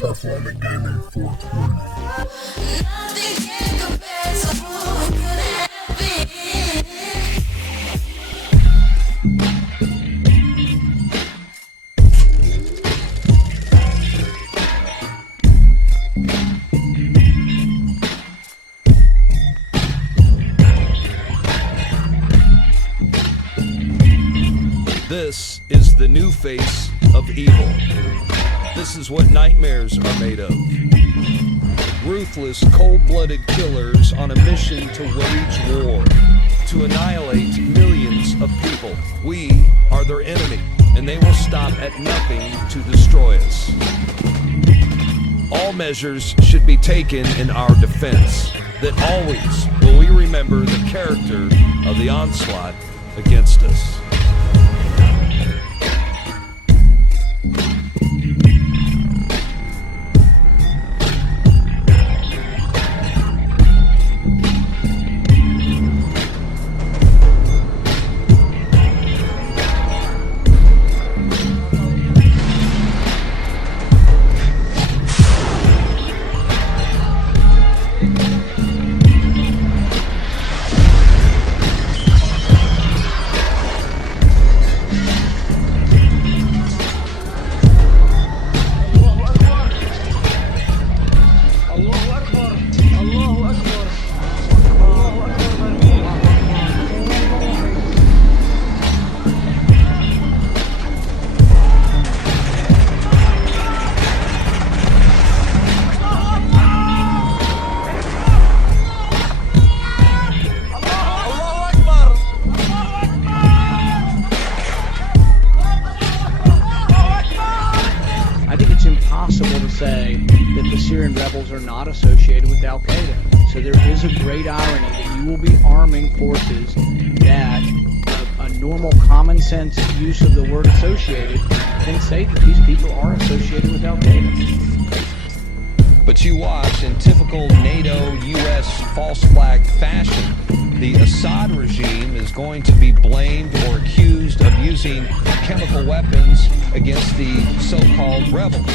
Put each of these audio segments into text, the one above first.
performing gaming 420. Nothing can compare to who we could have been. This is the new face of evil. This is what nightmares are made of. Ruthless, cold-blooded killers on a mission to wage war, to annihilate millions of people. We are their enemy, and they will stop at nothing to destroy us. All measures should be taken in our defense, that always will we remember the character of the onslaught against us. Impossible to say that the Syrian rebels are not associated with Al-Qaeda. So there is a great irony that you will be arming forces that a normal common sense use of the word associated can say that these people are associated with Al-Qaeda. But you watch, in typical NATO-US false flag fashion, the Assad regime is going to be blamed or accused of using chemical weapons against the so-called rebels.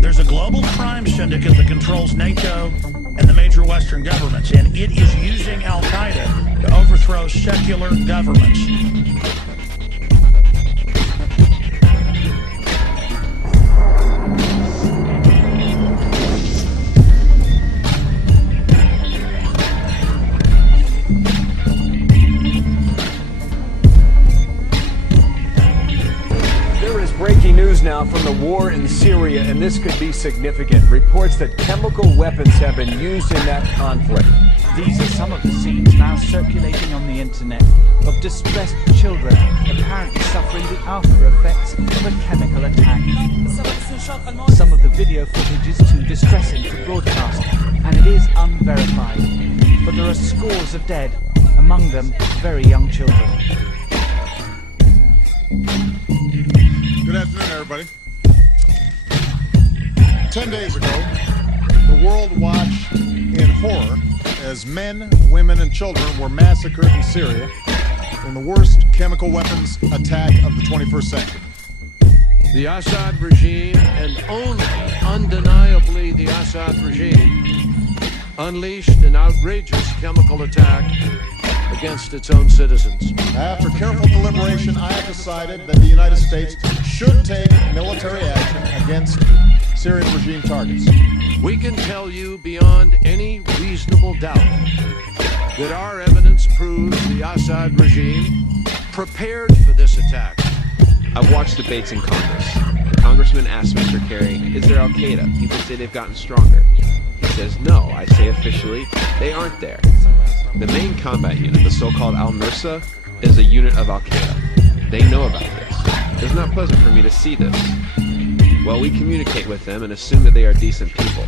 There's a global crime syndicate that controls NATO and the major Western governments, and it is using Al-Qaeda to overthrow secular governments. Breaking news now from the war in Syria, and this could be significant. Reports that chemical weapons have been used in that conflict. These are some of the scenes now circulating on the internet of distressed children apparently suffering the after effects of a chemical attack. Some of the video footage is too distressing to broadcast, and it is unverified. But there are scores of dead, among them very young children. Good afternoon, everybody. 10 days ago, the world watched in horror as men, women, and children were massacred in Syria in the worst chemical weapons attack of the 21st century. The Assad regime, and only undeniably the Assad regime, unleashed an outrageous chemical attack against its own citizens. After careful deliberation, I have decided that the United States should take military action against Syrian regime targets. We can tell you beyond any reasonable doubt that our evidence proves the Assad regime prepared for this attack. I've watched debates in Congress. The congressman asked Mr. Kerry, is there Al-Qaeda? People say they've gotten stronger. He says, no. I say officially, they aren't there. The main combat unit, the so-called Al-Nusra, is a unit of Al-Qaeda. They know about this. It's not pleasant for me to see this. Well, we communicate with them and assume that they are decent people.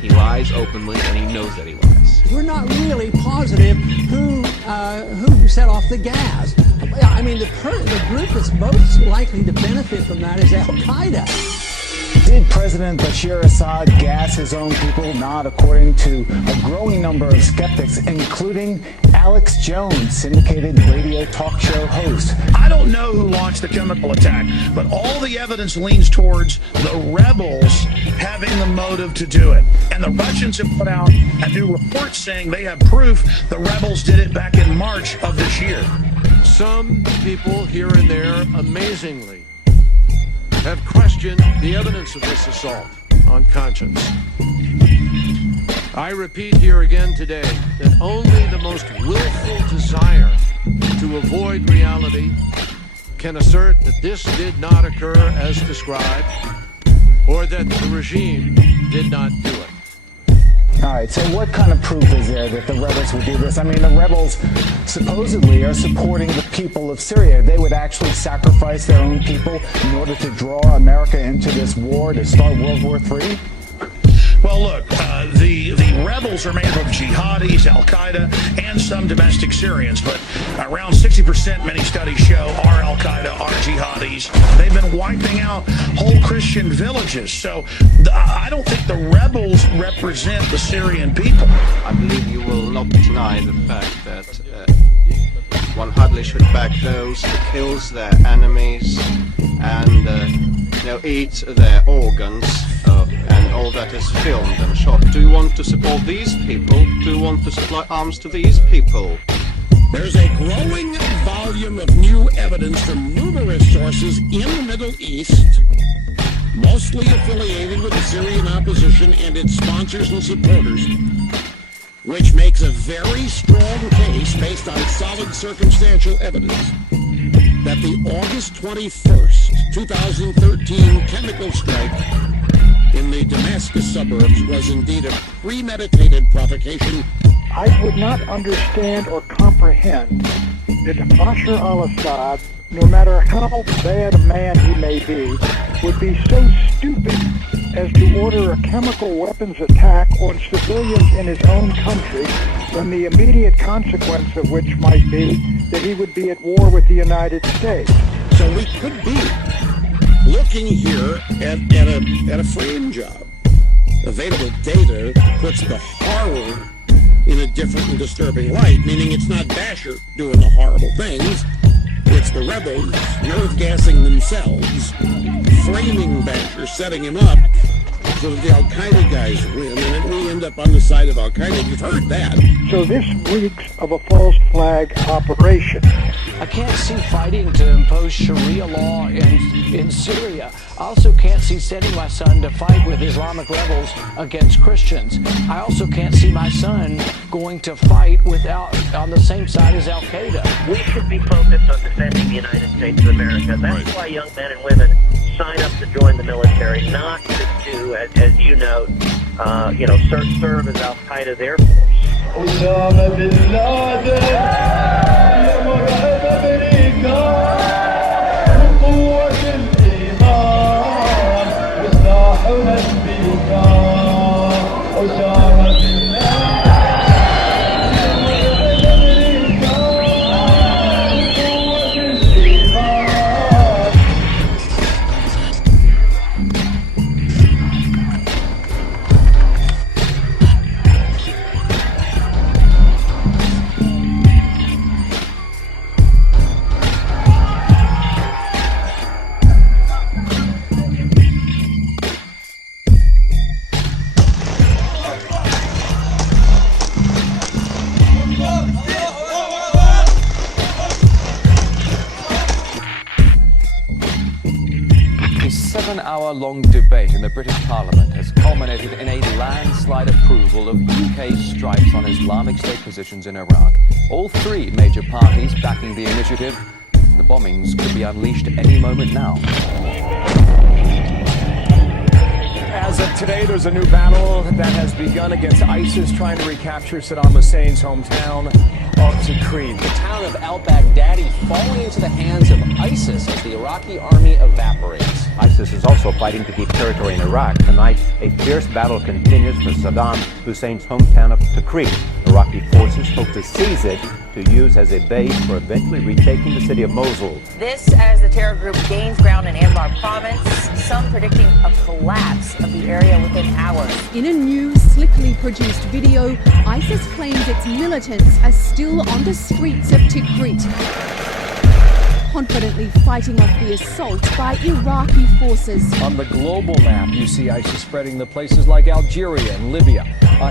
He lies openly, and he knows that he lies. We're not really positive who set off the gas. I mean, the group that's most likely to benefit from that is Al-Qaeda. Did President Bashar Assad gas his own people? Not, according to a growing number of skeptics, including Alex Jones, syndicated radio talk show host. I don't know who launched the chemical attack, but all the evidence leans towards the rebels having the motive to do it. And the Russians have put out a new report saying they have proof the rebels did it back in March of this year. Some people here and there, amazingly, have questioned the evidence of this assault on conscience. I repeat here again today that only the most willful desire to avoid reality can assert that this did not occur as described, or that the regime did not do it. All right, so what kind of proof is there that the rebels would do this? I mean, the rebels supposedly are supporting the people of Syria. They would actually sacrifice their own people in order to draw America into this war to start World War III? Well, look, the rebels are made up of jihadis, Al-Qaeda, and some domestic Syrians, but around 60%, many studies show, are Al-Qaeda, are jihadis. They've been wiping out whole Christian villages, so I don't think the rebels represent the Syrian people. I believe you will not deny the fact that one hardly should back those who kills their enemies and eat their organs and all that is filmed and shot. Do you want to support these people? Do you want to supply arms to these people? There's a growing volume of new evidence from numerous sources in the Middle East, mostly affiliated with the Syrian opposition and its sponsors and supporters, which makes a very strong case based on solid circumstantial evidence that the August 21st, 2013 chemical strike in the Damascus suburbs was indeed a premeditated provocation. I would not understand or comprehend that Bashar al-Assad, no matter how bad a man he may be, would be so stupid as to order a chemical weapons attack on civilians in his own country, when the immediate consequence of which might be that he would be at war with the United States. So we could be looking here at a frame job. Available data puts the horror in a different and disturbing light, meaning it's not Bashar doing the horrible things, it's the rebels nerve-gassing themselves, framing Bashar, setting him up so that the Al-Qaeda guys win, and then we end up on the side of Al-Qaeda. You've heard that. So this reeks of a false flag operation. I can't see fighting to impose Sharia law in Syria. I also can't see sending my son to fight with Islamic rebels against Christians. I also can't see my son going to fight on the same side as Al-Qaeda. We should be focused on defending the United States of America. That's why young men and women sign up to join the military, not to as you note, serve as Al-Qaeda's Air Force. أسامة بن لادن يا مرعب أمريكا من قوة الإيمان وسلاحنا البيكا أسامة بن لادن يا مرعب أمريكا من قوة الإيمان. A 7-hour-long debate in the British Parliament has culminated in a landslide approval of UK strikes on Islamic State positions in Iraq. All three major parties backing the initiative. The bombings could be unleashed any moment now. As of today, there's a new battle that has begun against ISIS trying to recapture Saddam Hussein's hometown of Tikrit. The town of al-Baghdadi falling into the hands of ISIS as the Iraqi army evaporates. ISIS is also fighting to keep territory in Iraq. Tonight, a fierce battle continues for Saddam Hussein's hometown of Tikrit. Iraqi forces hope to seize it to use as a base for eventually retaking the city of Mosul. This as the terror group gains ground in Anbar province, some predicting a collapse of the area within hours. In a new, slickly produced video, ISIS claims its militants are still on the streets of Tikrit, confidently fighting off the assault by Iraqi forces. On the global map, you see ISIS spreading to places like Algeria and Libya,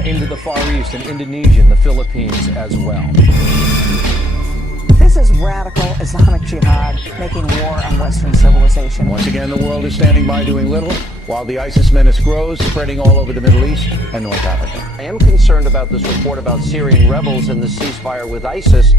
into the Far East and Indonesia and the Philippines as well. This is radical Islamic jihad making war on Western civilization. Once again, the world is standing by doing little, while the ISIS menace grows, spreading all over the Middle East and North Africa. I am concerned about this report about Syrian rebels and the ceasefire with ISIS.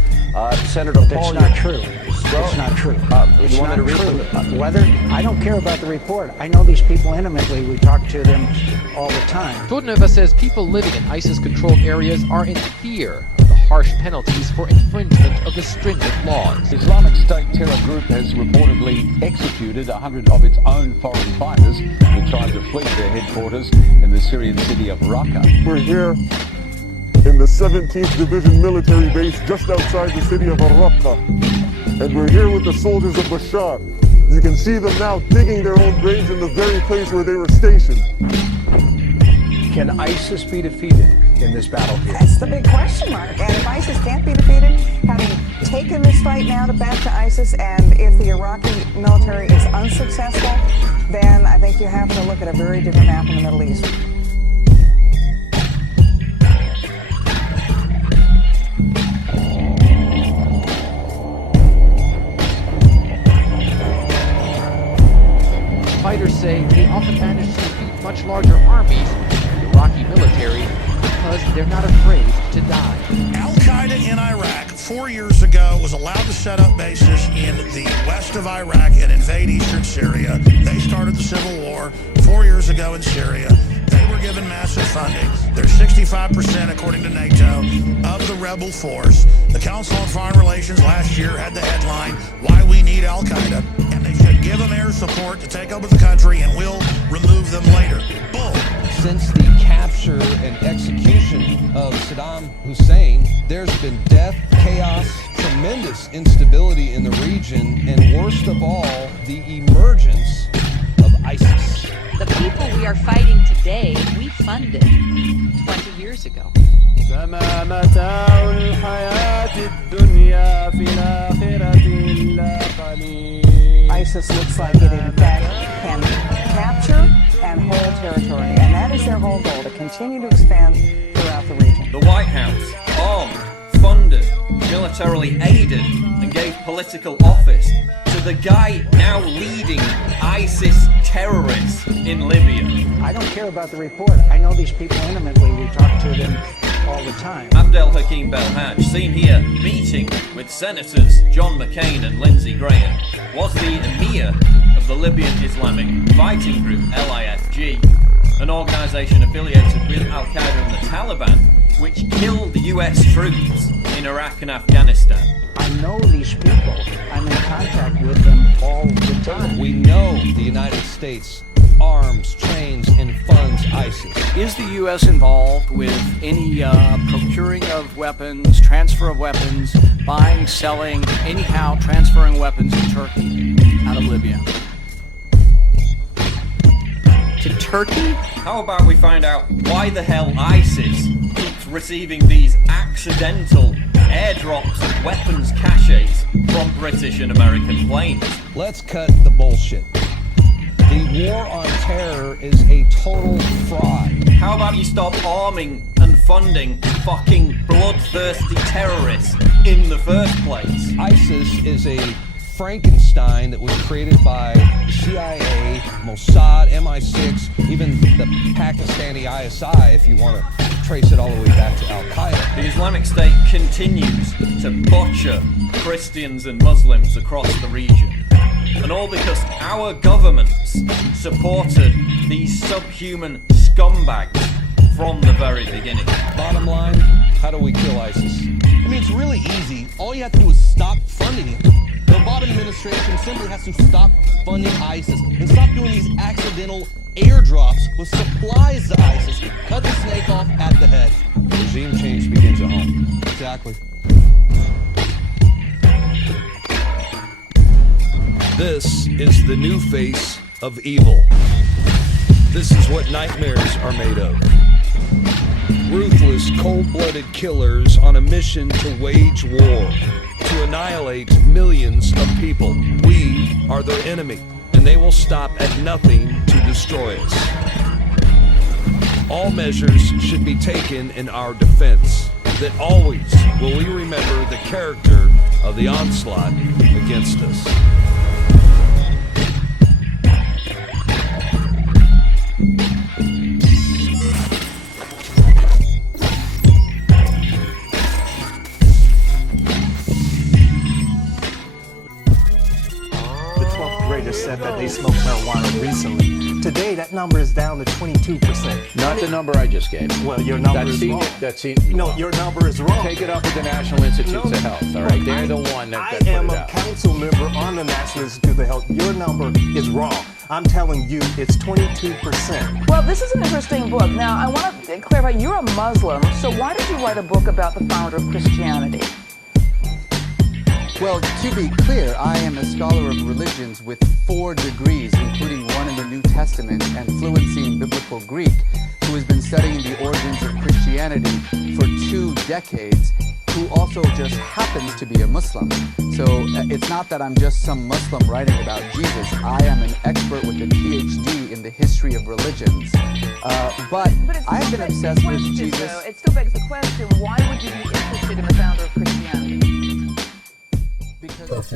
Senator Paul... It's not true. It's not true. It's not true. Whether I don't care about the report. I know these people intimately. We talk to them all the time. Tordenova says people living in ISIS-controlled areas are in fear of the harsh penalties for infringement of the stringent laws. The Islamic State terror group has reportedly executed 100 of its own foreign fighters who tried to flee their headquarters in the Syrian city of Raqqa. We're here in the 17th Division military base just outside the city of Raqqa. And we're here with the soldiers of Bashar. You can see them now digging their own graves in the very place where they were stationed. Can ISIS be defeated in this battle here? That's the big question mark. And if ISIS can't be defeated, having taken this fight now to back to ISIS, and if the Iraqi military is unsuccessful, then I think you have to look at a very different map in the Middle East. Fighters say they often manage to defeat much larger armies than the Iraqi military because they're not afraid to die. Al-Qaeda in Iraq 4 years ago was allowed to set up bases in the west of Iraq and invade eastern Syria. They started the civil war 4 years ago in Syria. They were given massive funding. They're 65%, according to NATO, of the rebel force. The Council on Foreign Relations last year had the headline, "Why We Need Al-Qaeda," and they should give them air support to take over the country and we'll remove them later. Bull. Since the capture and execution of Saddam Hussein, there's been death, chaos, tremendous instability in the region, and worst of all, the emergence of ISIS. The people we are fighting today, we funded 20 years ago. ISIS looks like it, in fact, can capture and hold territory, and that is their whole goal, to continue to expand throughout the region. The White House armed, funded, militarily aided, and gave political office to the guy now leading ISIS terrorists in Libya. I don't care about the report. I know these people intimately. We talk to them all the time. Abdel Hakim Belhaj, seen here meeting with Senators John McCain and Lindsey Graham, was the emir of the Libyan Islamic Fighting Group, LIFG, an organization affiliated with Al-Qaeda and the Taliban, which killed the US troops in Iraq and Afghanistan. I know these people. I'm in contact with them all the time. We know the United States arms, trains, and funds ISIS. Is the U.S. involved with any procuring of weapons, transfer of weapons, buying, selling, anyhow transferring weapons to Turkey out of Libya? To Turkey? How about we find out why the hell ISIS keeps receiving these accidental airdrops of weapons caches from British and American planes? Let's cut the bullshit. The war on terror is a total fraud. How about you stop arming and funding fucking bloodthirsty terrorists in the first place? ISIS is a Frankenstein that was created by the CIA, Mossad, MI6, even the Pakistani ISI, if you want to trace it all the way back to Al-Qaeda. The Islamic State continues to butcher Christians and Muslims across the region. And all because our governments supported these subhuman scumbags from the very beginning. Bottom line, how do we kill ISIS? I mean, it's really easy. All you have to do is stop funding it. The Obama administration simply has to stop funding ISIS and stop doing these accidental airdrops with supplies to ISIS. Cut the snake off at the head. Regime change begins at home. Exactly. This is the new face of evil. This is what nightmares are made of. Ruthless, cold-blooded killers on a mission to wage war, to annihilate millions of people. We are their enemy, and they will stop at nothing to destroy us. All measures should be taken in our defense, that always will we remember the character of the onslaught against us. Said that they smoked marijuana recently. Today, that number is down to 22%. Not the number I just gave. Well, your number is wrong. No, your number is wrong. Take it up with the National Institutes of Health, all right? They're the one that put it out. I am a council member on the National Institute of Health. Your number is wrong. I'm telling you, it's 22%. Well, this is an interesting book. Now, I want to clarify, you're a Muslim, so why did you write a book about the founder of Christianity? Well, to be clear, I am a scholar of religions with 4 degrees, including one in the New Testament and fluency in Biblical Greek, who has been studying the origins of Christianity for 2 decades, who also just happens to be a Muslim. So it's not that I'm just some Muslim writing about Jesus. I am an expert with a PhD in the history of religions. But I've been obsessed with Jesus. Though, it still begs the question, why would you be interested in the founder of Christianity? Because